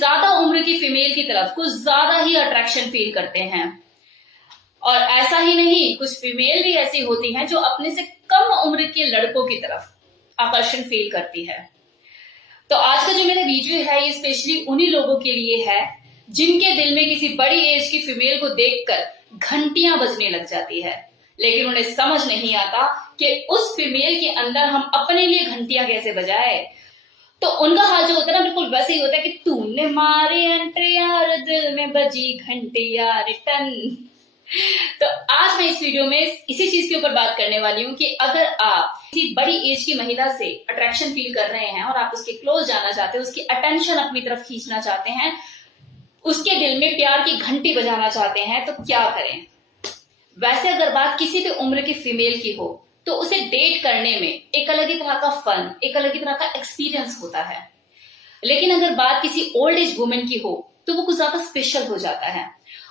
ज्यादा उम्र की फीमेल की तरफ कुछ ज्यादा ही अट्रैक्शन फील करते हैं। और ऐसा ही नहीं, कुछ फीमेल भी ऐसी होती हैं जो अपने से कम उम्र के लड़कों की तरफ आकर्षण फील करती है। तो आज का जो मेरा वीडियो है ये स्पेशली उन्हीं लोगों के लिए है जिनके दिल में किसी बड़ी एज की फीमेल को देखकर घंटियां बजने लग जाती है, लेकिन उन्हें समझ नहीं आता कि उस फीमेल के अंदर हम अपने लिए घंटियां कैसे बजाए। तो उनका हाल जो होता है ना, बिल्कुल वैसे ही होता है कि तूने मारे एंट्री यार, दिल में बजी घंटी यार रिटर्न। तो आज मैं इस वीडियो में इसी चीज के ऊपर बात करने वाली हूँ कि अगर आप किसी बड़ी एज की महिला से अट्रैक्शन फील कर रहे हैं और आप उसके क्लोज जाना चाहते हैं, उसकी अटेंशन अपनी तरफ खींचना चाहते हैं, उसके दिल में प्यार की घंटी बजाना चाहते हैं, तो क्या करें। वैसे अगर बात किसी भी उम्र की फीमेल की हो तो उसे डेट करने में एक अलग ही तरह का फन, एक अलग ही तरह का एक्सपीरियंस होता है। लेकिन अगर बात किसी ओल्ड एज वुमेन की हो तो वो कुछ ज्यादा स्पेशल हो जाता है।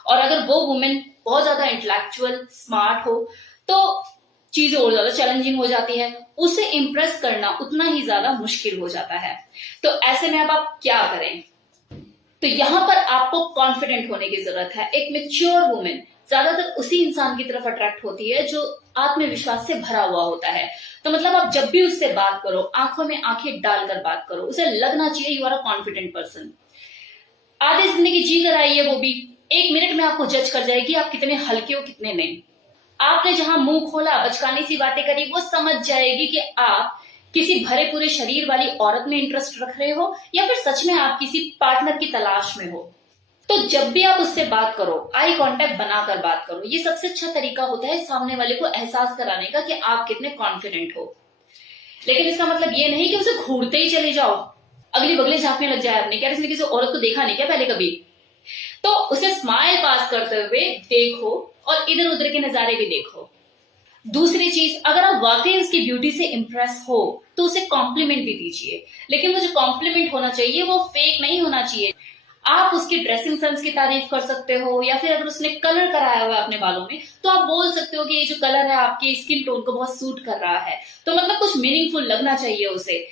और अगर वो वुमेन बहुत ज्यादा इंटेलेक्चुअल स्मार्ट हो तो चीजें और ज्यादा चैलेंजिंग हो जाती है, उसे इंप्रेस करना उतना ही ज्यादा मुश्किल हो जाता है। तो ऐसे में अब आप क्या करें। तो यहाँ पर आपको कॉन्फिडेंट होने की जरूरत है। एक मैच्योर वुमेन ज्यादातर उसी इंसान की तरफ अट्रैक्ट होती है जो आत्मविश्वास से भरा हुआ होता है। तो मतलब आप जब भी उससे बात करो, आंखों में आंखें डालकर बात करो, उसे लगना चाहिए you are a confident person. आधी जिंदगी जी कर आई है, वो भी 1 मिनट में आपको जज कर जाएगी आप कितने हल्के हो कितने नहीं। आपने जहां मुंह खोला, बचकानी सी बातें करी, वो समझ जाएगी कि आप किसी भरे पूरे शरीर वाली औरत में इंटरेस्ट रख रहे हो या फिर सच में आप किसी पार्टनर की तलाश में हो। तो जब भी आप उससे बात करो, आई कांटेक्ट बनाकर बात करो। ये सबसे अच्छा तरीका होता है सामने वाले को एहसास कराने का कि आप कितने कॉन्फिडेंट हो। लेकिन इसका मतलब ये नहीं कि उसे घूरते ही चले जाओ, अगली बगली झांकने लग जाए अपने, क्या इसने किसी औरत को देखा नहीं क्या पहले कभी। तो उसे स्माइल पास करते हुए देखो और इधर उधर के नजारे भी देखो। दूसरी चीज, अगर आप वाकई उसकी ब्यूटी से इंप्रेस हो तो उसे कॉम्प्लीमेंट भी दीजिए। लेकिन वो जो कॉम्प्लीमेंट होना चाहिए वो फेक नहीं होना चाहिए। आप उसके ड्रेसिंग सेंस की तारीफ कर सकते हो, या फिर अगर उसने कलर कराया हुआ है अपने बालों में तो आप बोल सकते हो कि ये जो कलर है आपके स्किन टोन को बहुत सूट कर रहा है। तो मतलब कुछ मीनिंगफुल लगना चाहिए उसे।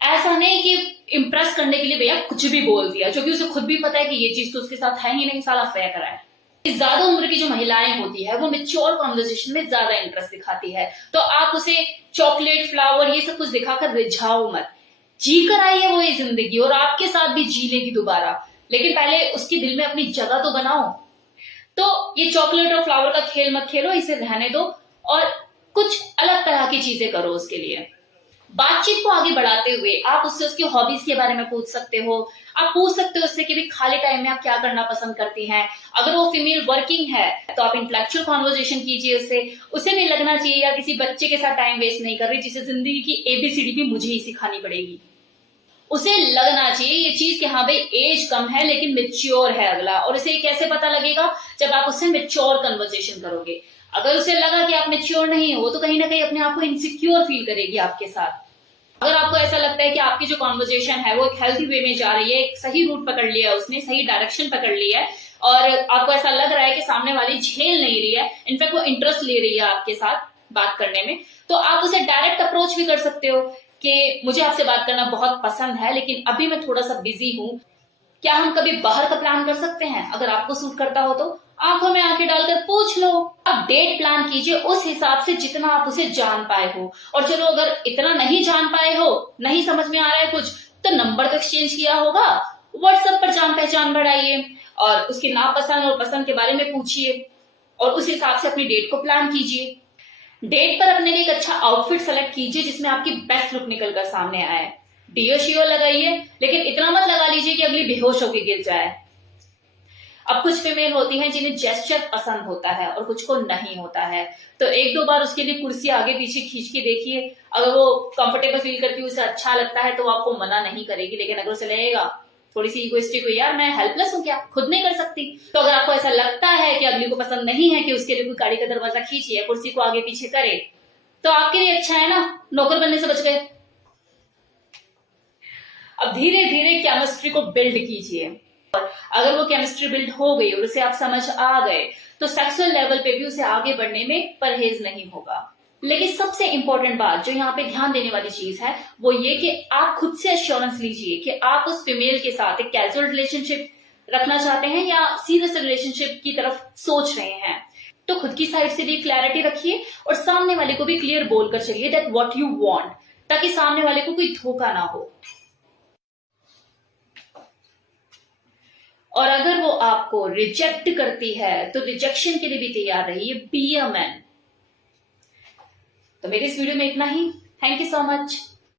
ऐसा नहीं कि इम्प्रेस करने के लिए भैया कुछ भी बोल दिया, क्योंकि उसे खुद भी पता है कि ये चीज तो उसके साथ है ही नहीं, साला फेक रहा है। ज्यादा उम्र की जो महिलाएं होती है वो मैच्योर कॉन्वर्सेशन में ज्यादा इंटरेस्ट दिखाती है। तो आप उसे चॉकलेट, फ्लावर ये सब कुछ दिखाकर रिझाओ मत। जी कर आई है वो ये जिंदगी और आपके साथ भी जी लेगी दोबारा, लेकिन पहले उसके दिल में अपनी जगह तो बनाओ। तो ये चॉकलेट और फ्लावर का खेल मत खेलो, इसे रहने दो और कुछ अलग तरह की चीजें करो उसके लिए। बातचीत को आगे बढ़ाते हुए आप उससे उसकी हॉबीज के बारे में पूछ सकते हो। आप पूछ सकते हो उससे कि भी खाली टाइम में आप क्या करना पसंद करती हैं। अगर वो फीमेल वर्किंग है तो आप इंटेलेक्चुअल कॉन्वर्सेशन कीजिए उससे। उसे नहीं लगना चाहिए यार किसी बच्चे के साथ टाइम वेस्ट नहीं कर रही जिसे जिंदगी की ABCD भी मुझे ही सिखानी पड़ेगी। उसे लगना चाहिए ये चीज कि हाँ भाई एज कम है लेकिन मेच्योर है अगला। और इसे कैसे पता लगेगा, जब आप उससे मेच्योर कन्वर्सेशन करोगे। अगर उसे लगा कि आप मेच्योर नहीं हो तो कहीं ना कहीं अपने आप को इनसिक्योर फील करेगी आपके साथ। अगर आपको ऐसा लगता है कि आपकी जो कॉन्वर्सेशन है वो एक हेल्थी वे में जा रही है, एक सही रूट पकड़ लिया है उसने, सही डायरेक्शन पकड़ लिया है, और आपको ऐसा लग रहा है कि सामने वाली झेल नहीं रही है, इनफैक्ट वो इंटरेस्ट ले रही है आपके साथ बात करने में, तो आप उसे डायरेक्ट अप्रोच भी कर सकते हो कि मुझे आपसे बात करना बहुत पसंद है लेकिन अभी मैं थोड़ा सा बिजी हूँ, क्या हम कभी बाहर का प्लान कर सकते हैं। अगर आपको सूट करता हो तो आंखों में आंखें डालकर पूछ लो। आप डेट प्लान कीजिए उस हिसाब से जितना आप उसे जान पाए हो। और चलो अगर इतना नहीं जान पाए हो, नहीं समझ में आ रहा है कुछ, तो नंबर तो एक्सचेंज किया होगा, व्हाट्सएप पर जान पहचान बढ़ाइए और उसकी नापसंद और पसंद के बारे में पूछिए और उस हिसाब से अपनी डेट को प्लान कीजिए। डेट पर अपने लिए एक अच्छा आउटफिट सेलेक्ट कीजिए जिसमें आपकी बेस्ट लुक निकल कर सामने आए। डियो शियो लगाइए, लेकिन इतना मत लगा लीजिए कि अगली बेहोश होकर गिर जाए। अब कुछ फीमेल होती हैं जिन्हें जेस्चर पसंद होता है और कुछ को नहीं होता है, तो 1-2 बार उसके लिए कुर्सी आगे पीछे खींच के देखिए। अगर वो कंफर्टेबल फील करती है, उसे अच्छा लगता है तो वो आपको मना नहीं करेगी। लेकिन अगर उसे लगेगा थोड़ी सी इगोइस्टिक हुई, यार मैं हेल्पलेस हूँ क्या, खुद नहीं कर सकती, तो अगर आपको ऐसा लगता है कि अगली को पसंद नहीं है कि उसके लिए कोई गाड़ी का दरवाजा खींचे या कुर्सी को आगे पीछे करे, तो आपके लिए अच्छा है ना, नौकर बनने से बच गए। अब धीरे धीरे केमिस्ट्री को बिल्ड कीजिए। अगर वो केमिस्ट्री बिल्ड हो गई और उसे आप समझ आ गए तो सेक्सुअल लेवल पे भी उसे आगे बढ़ने में परहेज नहीं होगा। लेकिन सबसे इंपॉर्टेंट बात जो यहाँ पे ध्यान देने वाली चीज है वो ये कि आप खुद से एश्योरेंस लीजिए कि आप उस फीमेल के साथ एक कैजुअल रिलेशनशिप रखना चाहते हैं या सीरियस रिलेशनशिप की तरफ सोच रहे हैं। तो खुद की साइड से भी क्लैरिटी रखिए और सामने वाले को भी क्लियर बोलकर चलिए दैट व्हाट यू वांट, ताकि सामने वाले को कोई धोखा ना हो। और अगर वो आपको रिजेक्ट करती है तो रिजेक्शन के लिए भी तैयार रहिए, बी अ मैन। तो मेरे इस वीडियो में इतना ही। Thank you so much.